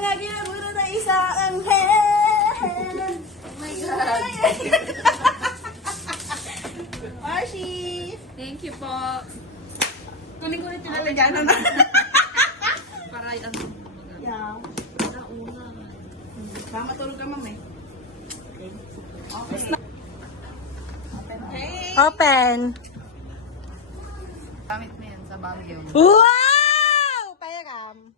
mga ginaburo na isa ang head. Oh my God. Marcy! Thank you po. Kunin ko rin tinalagyan na. Para yan. Yeah. Nauna. Mama, tulog ka, ma'am eh. Okay. Okay. Open. Gamit mo yan sa Baguio. Wow! Pairam.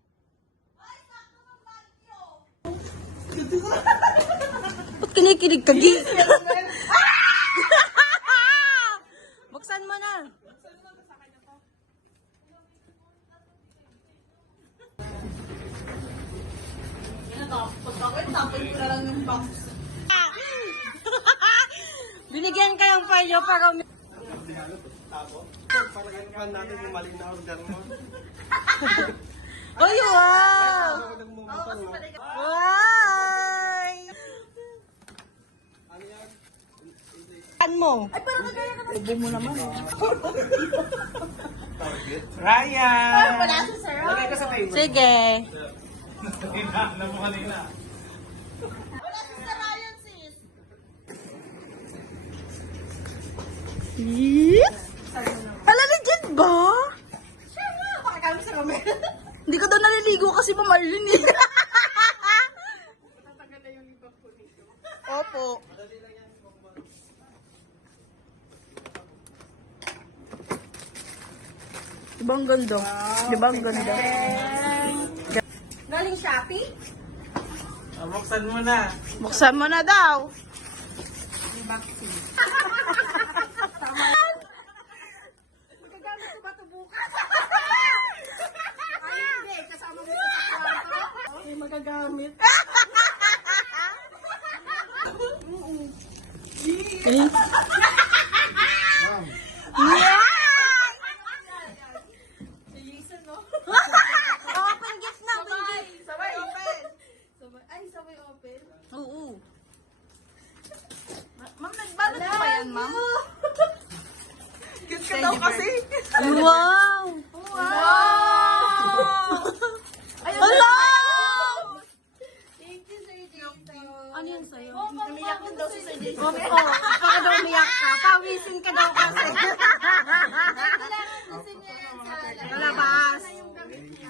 Ba't kinikilig ka, Gi? Buksan mo na. Binigyan ka ng payo para Parang fan natin yung maling na order mo. Oy, wow! Ako nagmumutang, no? Wow! Ano yan? Ano mo? Ay, parang kagaya ka na. Ubo mo naman. Target? Ay, wala siya, sir. Lagay ko sa table. Sige. Alam mo kanina. Wala siya sa Ryan, sis. Hala, legit ba? Sure nga. Baka kami sa kami. Hindi ko daw naliligo kasi pamalin eh. Opo. Diba ang ganda? Diba ang ganda? Galing Shopee? Buksan mo na. Buksan mo na daw. Magagamit ko ba ito bukas? Ay, hindi. Kasama mo ito sa kwarto. Ay, magagamit. Open gift na. Sabay open. Ay, sabay open. Oo. Ma'am, nagbalot ko ba yan, ma'am? Cute ka daw kasi. Wow! Hello! Thank you, Sir Jason. Ano yun sa'yo? Umiyak din daw si Sir Jason. Oo, baka daw umiyak ka. Pawisin ka daw kasi. Kailangan gusto niya yan sa Labas.